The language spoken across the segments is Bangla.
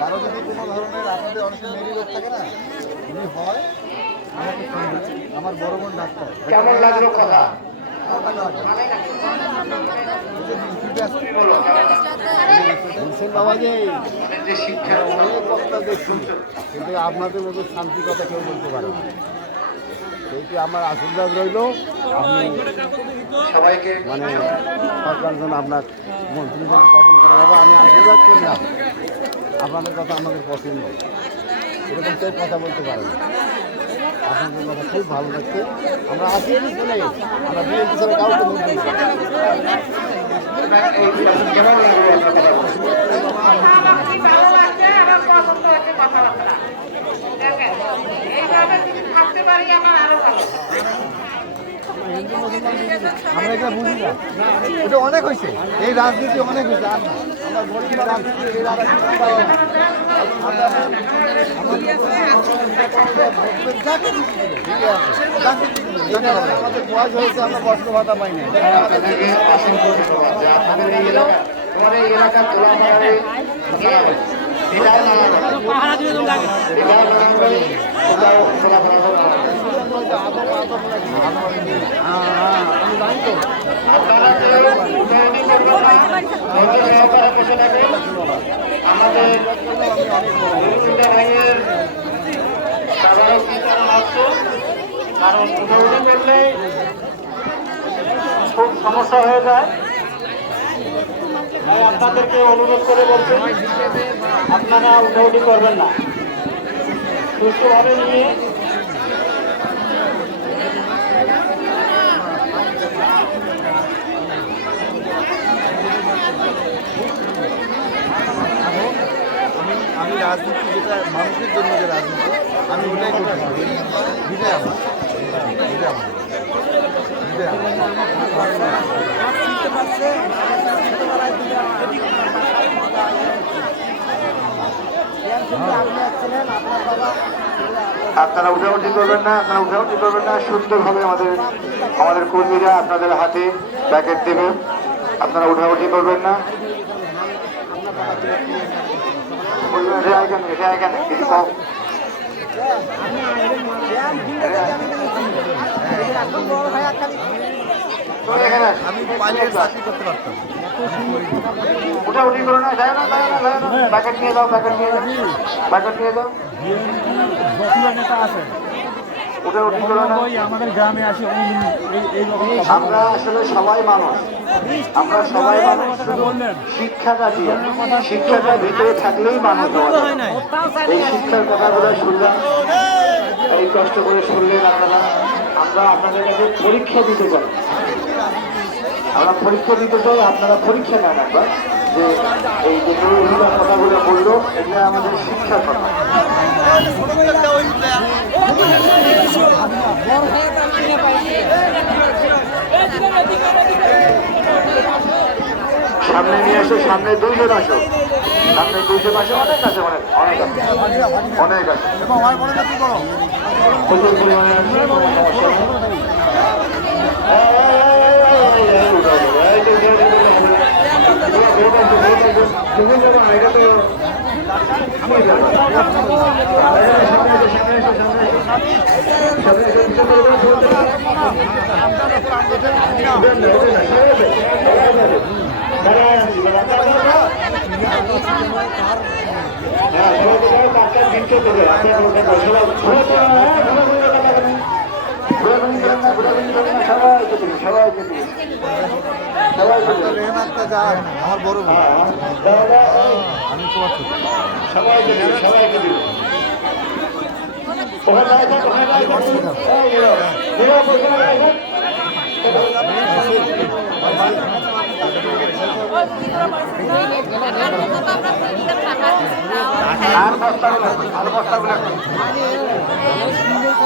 কারও যদি কোনো ধরনের আপনাদের অনেক মেরি রোগ থাকে না যদি হয় আমার বড় বোন ডাক্তার। কেমন লাগল কথা কিন্তু আপনাদের মতো শান্তি কথা কেউ বলতে পারে না। সেইটি আমার আশীর্বাদ রইল আপনি সবাইকে মানে সরকার যেন আপনার মন্ত্রী পছন্দ করে বাবা আমি আশীর্বাদ করলাম। আপনাদের কথা আমাদের পছন্দ। এরকম কেউ কথা বলতে পারে না। আপনাদের কথা খুব ভালো লাগছে। আমরা আসি শুনে আমরা বিএনপি ছাড়া কাউকে ভোট আমার আরও ভালো। আমরা এটা বুঝি না। এটা অনেক হয়েছে। এই রাজনীতি অনেক হয়েছে। আর না আমরা গরিব রাজনীতি এই। আমাদের বয়স হয়েছে আমরা কষ্ট ভাতা পাই না এই এলাকার আমাদের ভাইয়ের সাধারণ খুব সমস্যা হয়ে যায় আপনাদেরকে অনুরোধ করে বলছেন আপনারা উন্নয়নই করবেন না। সুস্থভাবে নিয়ে রাজনীতি, যেটা মানুষের জন্য যে রাজনীতি, আমি ওটাই করতে পারি আপনারা উঠাউঠি করবেন না, আপনারা উঠাউঠি করবেন না। সুন্দরভাবে আমাদের আমাদের কর্মীরা আপনাদের হাতে প্যাকেট দেবে। আপনারা উঠাউঠি করবেন না। আমি পাইলট চাকরি করতে পারতাম উঠাউঠি করো না যায় না যায় না যায় না প্যাকেট নিয়ে যাও প্যাকেট নিয়ে যাও প্যাকেট নিয়ে যাও উঠাউঠি করো না আমাদের গ্রামে আসে আমরা আসলে সবাই মানুষ। আমরা সবাই মানুষ। শিক্ষাটা দিয়ে শিক্ষাটা ভিতরে থাকলেই মানুষ এই শিক্ষার কথাগুলো শুনলাম এই কষ্ট করে শুনলেন আপনারা। আমরা আপনাদের কাছে পরীক্ষা দিতে চাই। আমরা পরীক্ষা দিতে চাই আপনারা পরীক্ষা নেন একবার যে এই যে কথাগুলো বলল এটা আমাদের শিক্ষার কথা। সামনে নিয়ে আসো সামনে দুইজন আসো সামনে দুইজন আসো অনেক আছে অনেক অনেক আছে অনেক আছে মনে প্রচুর পরিমাণে নেই আমার বড় আমি। আর বস্তা আর বস্তা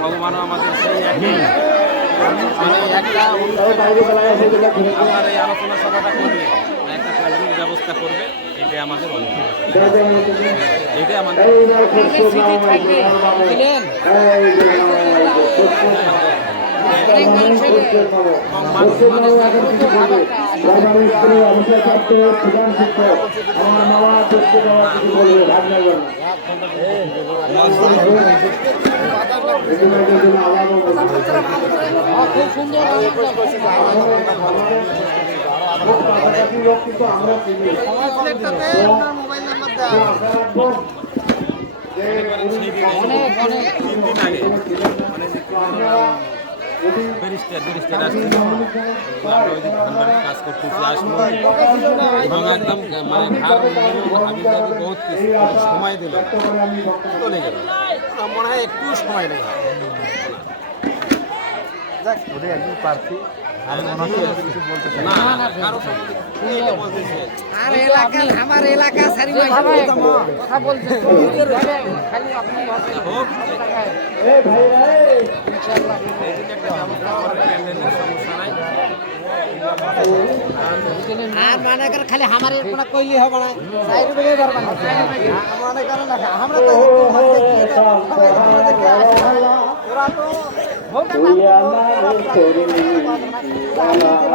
ভগবানও আমাদের মানে একটা আপনার এই আলোচনা সভাটা করবে একটা ক্যান্টিনের ব্যবস্থা করবে এটাই আমাদের অনেক এটাই আমাদের ছাত্র প্রধান শিক্ষক আমার মামা খুশি নাম কিছু বলবে ভাগ নেবেন খুব সুন্দর কিন্তু আমরা চিনি তিন দিন আগে ব্যারিস্টার ব্যারিস্টার আসছিল আমরা ওই দিন ধানবাড়ির কাজ করতেছি আসব। এবং একদম মানে আমি বহুত সময় দিল। চলে গেল। মনে হয় একটু সময় লেগে যাক ওটা একজন প্রার্থী আমি ওনাকে কিছু বলতে চাই? না কারও না আর এলাকা আমার এলাকা সারি কথা বলছে সমস্যা নাই আর মানে করে খালি আমার কোনো কইলি হবে না। সাইড বেগে পারবা না মনে করে না আমরা তো ওরা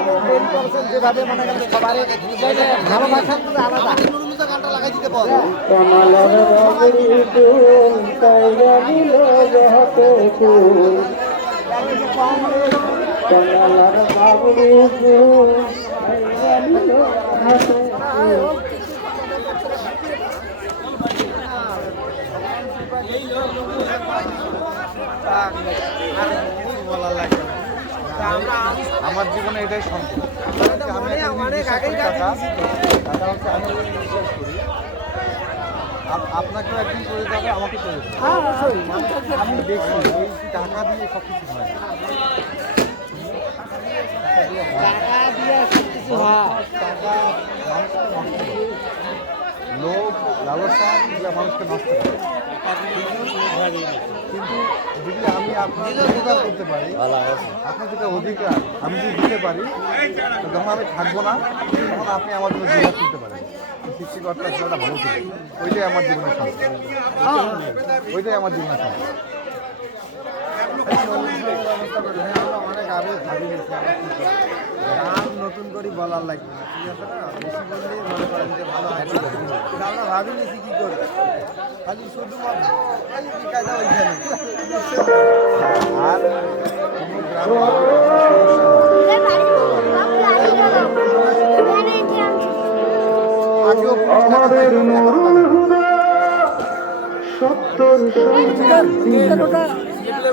তো ভোট না যেভাবে মনে করেন সবার ভালোবাসা তো আলাদা কমলার রঙের ফুল তাইরা দিল যহতে ফুল কমলার বাবুরি ফুল তাইরা দিল যহতে ফুল আমার জীবনে এটাই সম্ভব আপনাকেও একদিন করে যাবে আমাকে করে যাবে আমি দেখছি টাকা দিয়ে সব কিছু হয়। টাকা দিয়ে সব কিছু হয়। টাকা মানুষকে নষ্ট করে। লোভ লালসা মানুষকে নষ্ট করে। কিন্তু যদি আমি আপনার উপকার করতে পারি আপনার যেটা অধিকার আমি যদি দিতে পারি তো যখন আমি থাকব না তখন আপনি আমার জন্য জীবন তুলতে পারেন। সৃষ্টিকর্তা সেটা ভালো ছিল ওইটাই আমার জীবনের সমস্যা ওইটাই আমার জীবনের সম্পদ অনেক আগে ভাবি নতুন করে বলার লাগবে ঠিক আছে না বেশি বললেই মনে করেন যে ভালো হয় আমরা ভাবি নিয়েছি কি করে খালি শুধু খালি কি কায়দা ওইখানে আর কোনো গ্রামে আগেও আমাদের নুরুল হুদা সত্তর